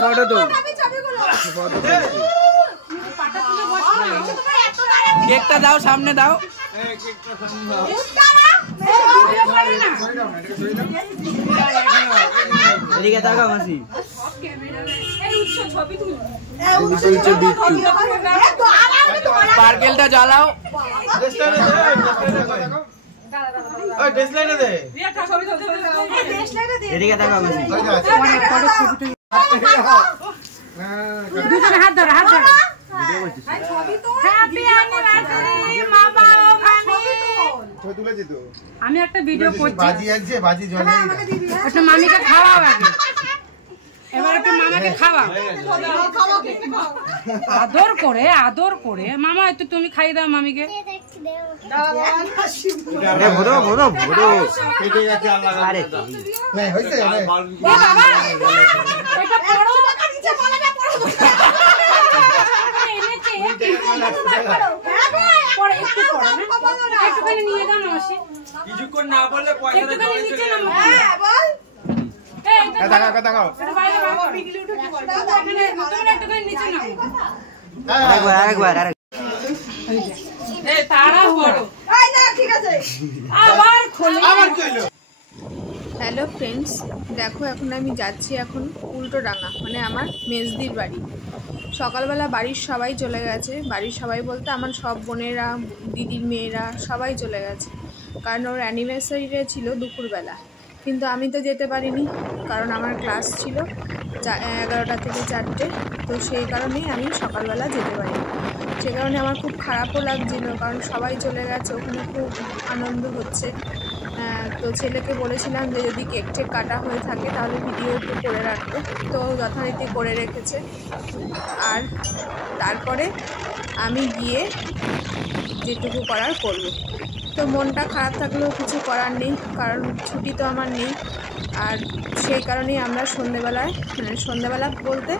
Photo তো কেকটা দাও, সামনে দাও। এদিকে তাকাও মাসি। পার্কেলটা জ্বালাও। এদিকে তাকাও মাসি। দুজনে হাত ধরো, হাত ধরো। আমি একটা ভিডিও করছি, বাজি আছে, বাজি জ্বলে। একটা মামিকে খাওয়াও আগে, এবার একটু মামাকে খাওয়াও। আদর করে, আদর করে। মামা একটু তুমি খাইয়ে দাও মামিকে। কিছুক্ষণ না বললে পয়সা হ্যালো ফ্রেন্ডস, দেখো এখন আমি যাচ্ছি এখন উল্টোডাঙ্গা, মানে আমার মেজদির বাড়ি। সকালবেলা বাড়ির সবাই চলে গেছে, বাড়ির সবাই বলতে আমার সব বোনেরা, দিদির মেয়েরা সবাই চলে গেছে, কারণ ওর অ্যানিভার্সারিটা ছিল দুপুরবেলা। কিন্তু আমি তো যেতে পারিনি, কারণ আমার ক্লাস ছিল 11টা থেকে 4টে, তো সেই কারণেই আমি সকালবেলা যেতে পারিনি। সে কারণে আমার খুব খারাপও লাগছিল, কারণ সবাই চলে গেছে, ওখানে খুব আনন্দ হচ্ছে। তো ছেলেকে বলেছিলাম যে যদি কেক টেক কাটা হয়ে থাকে তাহলে ভিডিও একটু করে রাখবে, তো যথারীতি করে রেখেছে। আর তারপরে আমি গিয়ে যেটুকু করার করব। তো মনটা খারাপ থাকলেও কিছু করার নেই, কারণ ছুটি তো আমার নেই। আর সেই কারণেই আমরা সন্ধেবেলায়, মানে সন্ধেবেলা বলতে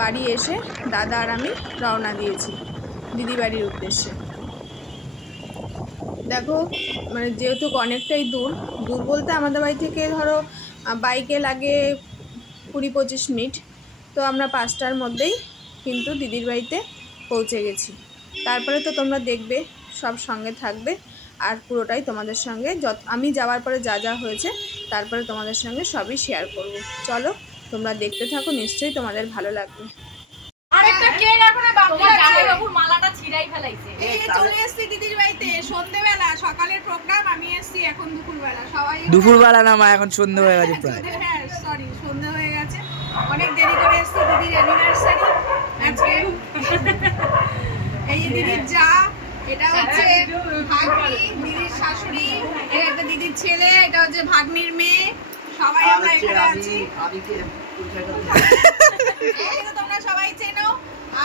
বাড়ি এসে দাদা আর আমি রওনা দিয়েছি দিদি বাড়ির উদ্দেশ্যে। দেখো, মানে যেহেতু অনেকটাই দূর বলতে আমাদের বাড়ি থেকে ধরো বাইকে লাগে 20-25 মিনিট, তো আমরা 5টার মধ্যেই কিন্তু দিদির বাড়িতে পৌঁছে গেছি। তারপরে তো তোমরা দেখবে, সব সঙ্গে থাকবে, আর পুরোটাই তোমাদের সঙ্গে আমি যাওয়ার পরে যা যা হয়েছে তারপরে তোমাদের সঙ্গে সবই শেয়ার করব। চলো তোমরা দেখতে থাকো, নিশ্চয়ই তোমাদের ভালো লাগবে। আরেকটা কেক এখনো বাকি আছে, বাবুর মালাটা ছিড়াই ফেলাইছে। এই যে চলে এসেছি দিদির বাড়িতে, সন্ধ্যেবেলা, সকালের প্রোগ্রাম, আমি এসেছি এখন দুপুরবেলা। সবাই দুপুরবেলা না মা, এখন সন্ধ্যে হয়ে গেছে প্রায়। হ্যাঁ সরি, সন্ধ্যে হয়ে গেছে, অনেক দেরি করে এসেছি। দিদির অ্যানিভার্সারি আজকে। এই যে দিদির যা, এটা হচ্ছে ভাগ্নি, দিদির শাশুড়ি, এটা একটা দিদির ছেলে, এটা হচ্ছে ভাগ্নির মেয়ে। সবাই আমরা এখানে আছি, তোমরা সবাই চেনো।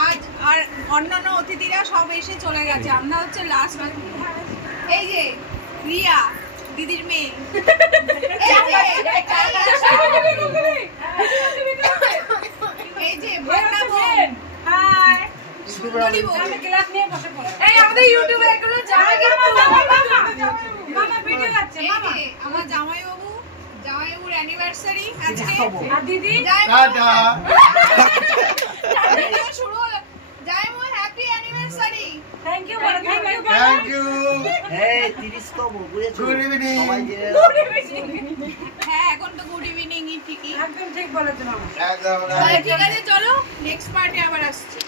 আজ আর অন্যান্য অতিথিরা সব এসে চলে গেছে, আমরা হচ্ছে লাস্ট। এই যে রিয়া, দিদির মেয়ে, এই যে ভাগনা বোন, হাই আমার জামাইবাবু, জামাইবাবুর অ্যানিভার্সারি আজকে। দিদি শুরু হলো, জামাইবাবু happy anniversary. Thank you, thank you. এই 30তম বুঝেছো, গুড ইভিনিং। হ্যাঁ এখন তো গুড ইভিনিং ই ঠিকই, একদম ঠিক বলেছো মামা। ঠিক আছে, চলো নেক্সট পার্টে আবার আসছি।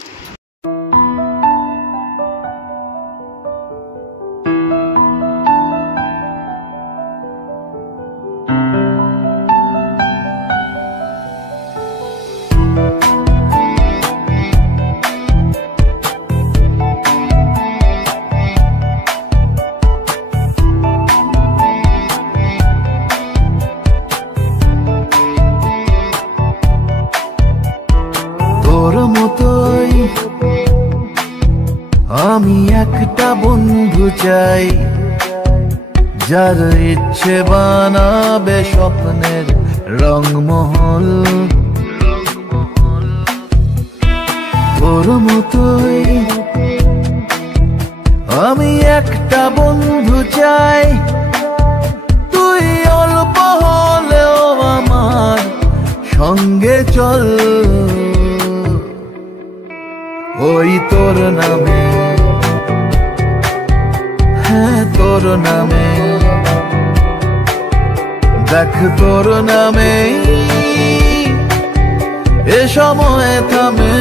আমি একটা বন্ধু চাই, যার ইচ্ছে বানাবে স্বপ্নের রংমহল। তোর মতোই আমি একটা বন্ধু চাই, তুই অল্প হলেও আমার সঙ্গে চল। ওই তোর নামে, হ্যাঁ তোর নামে, দেখ তোর নামে এ সময় থামে।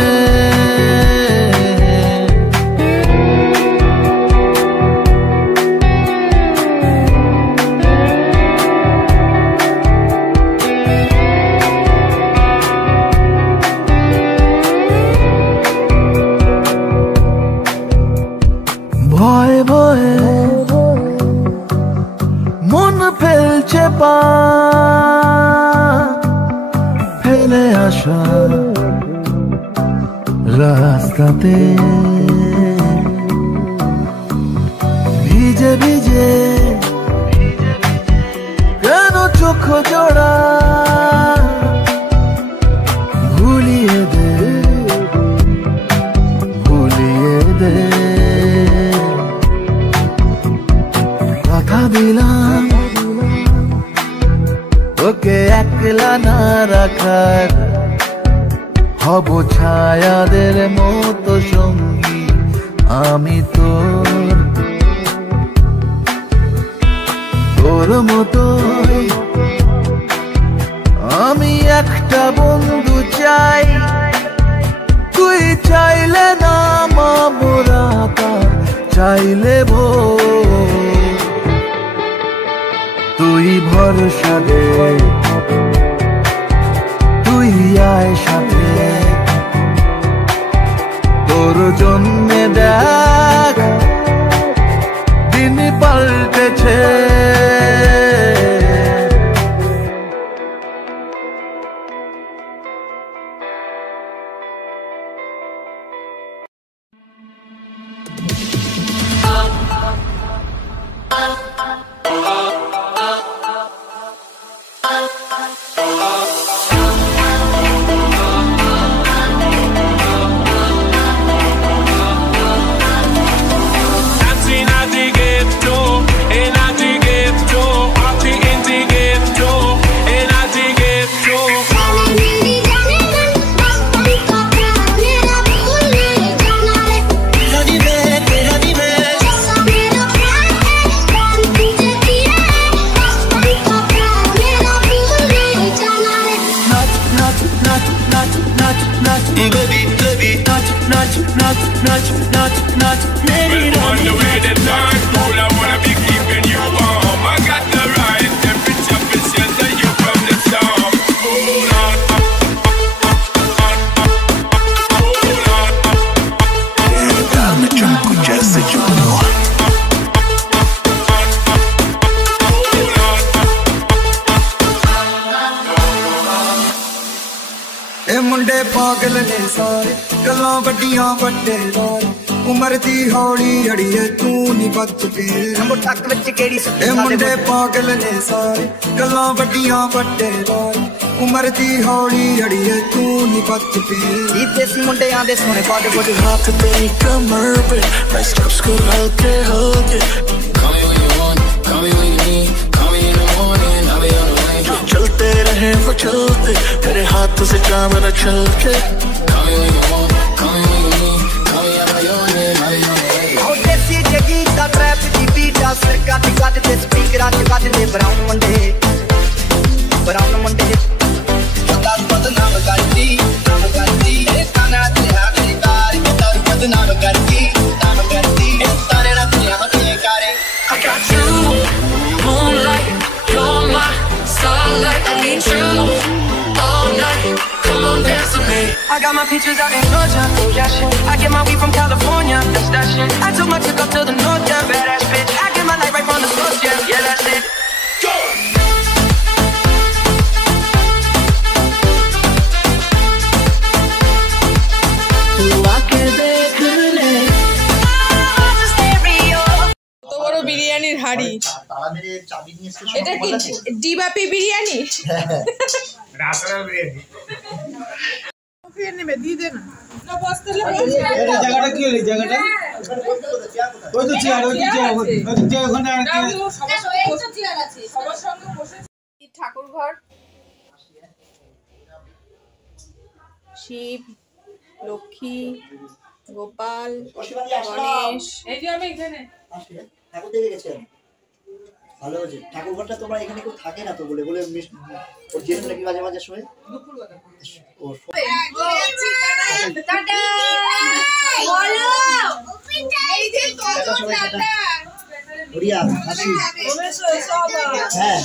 ভয়ে ভয়ে মন ফেলছে পা, ফেলে আসা রাস্তাতে ভিজে ভিজে কেন চোখ জোড়া, ভুলিয়ে দে ভুলিয়ে দে। কথা দিলাম তোকে একলা না রাখার, হব ছায়াদের মতো সঙ্গী আমি তোর, তোর মতোই আমি একটা বন্ধু চাই। তুই চাইলে না মামরা তার, চাইলে তুই ভরসা দে, তুই আয় সাথে, তোর জন্যে দেখ দিন পাল্টেছে। मुंडे पागल ने सारे गल्लां वड्डियां वड्डे वार उमर दी हौली अड़िए तू नहीं बच के मुंडे पागल ने सारे गल्लां वड्डियां वड्डे वार उमर दी हौली अड़िए तू नहीं बच के देसी मुंडे आंदे सोने पागल कुछ हाथ तेरी कमर पे मैं स्टेप्स को हल्के हल्के call me when you want call me when you need call me in the morning I'll be on the way चलते रहे वो चलते तेरे हाथों से काम न चल के call me when you want call me when you need call me I'll be on the way oh देसी जगी दा ट्रैप दी बीट आ सर काट काट दे स्पीकर आ काट दे ब्राउन मंडे दास बदनाम करती ए काना ते हाथ कार के दास बदनाम करती तारे रात याद करे I got you moonlight you're my starlight I need you all night come on dance with me I got my peaches out in Georgia oh yeah shit I get my weed from California that's that shit I took my chick up to the north yeah badass bitch I get my light right from the source yeah that's it go বিরিয়ানির হাড়ি এটা কি ডিবাপি বিরিয়ানি নেবে দিয়ে দে না জায়গাটা কি হলো জায়গাটা ওই তো চেয়ার ওখানে ঠাকুর ঘর শিব লক্ষ্মী গোপাল, গণেশ। এই যে আমি এখানে ঠাকুর দেখে গেছেন ভালো হয়েছে। ঠাকুর ঘরটা তোমার এখানে কেউ থাকে না তো বলে বলে ওর জেনে নাকি মাঝে মাঝে শোয়ে ও টাটা বলো এই যে রিয়া হাসি হ্যাঁ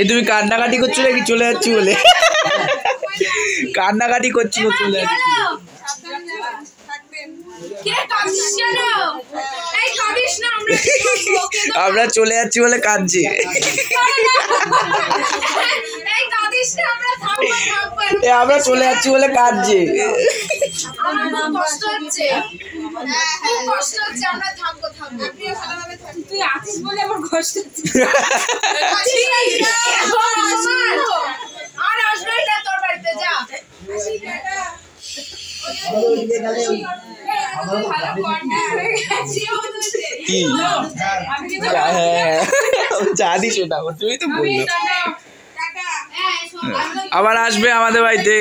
এ তুমি কান্নাকাটি করছো নাকি চলে যাচ্ছি বলে? কান্নাকাটি করছিল চলে যাচ্ছি। আমরা চলে যাচ্ছি বলে কাঁদছে। আমরা চলে যাচ্ছি বলে কাঁদছে। তুই আছিস বলে আমার কষ্ট হচ্ছে। আর আসবে না তোর বাড়িতে যা। কি হ্যাঁ জানি সেটা তুমি তো বললো। আবার আসবে আমাদের বাড়িতে।